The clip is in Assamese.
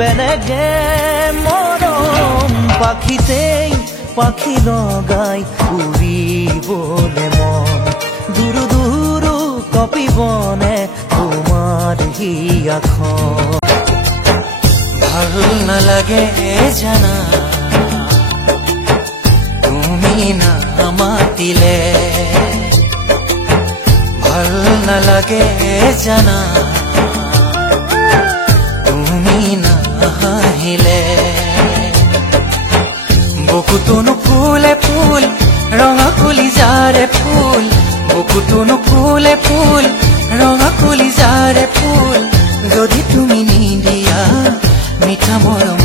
বেলেগে মৰম পাখিতেই পাখি লগাই উৰিবলে মন দুৰু দুৰু কপিবনে তোমাৰ হিয়াখন ভাল নালাগে জানা তুমি নামাতিলে ভাল নালাগে জানা তুমি নাহিলে বুকুটো নুফুলে ফুল ৰঙা কলিজাৰে ফুল বুকুটো নুফুলে ফুল ৰঙা কলিজাৰে ফুল যদি তুমি নিদিয়া মিঠা মৰম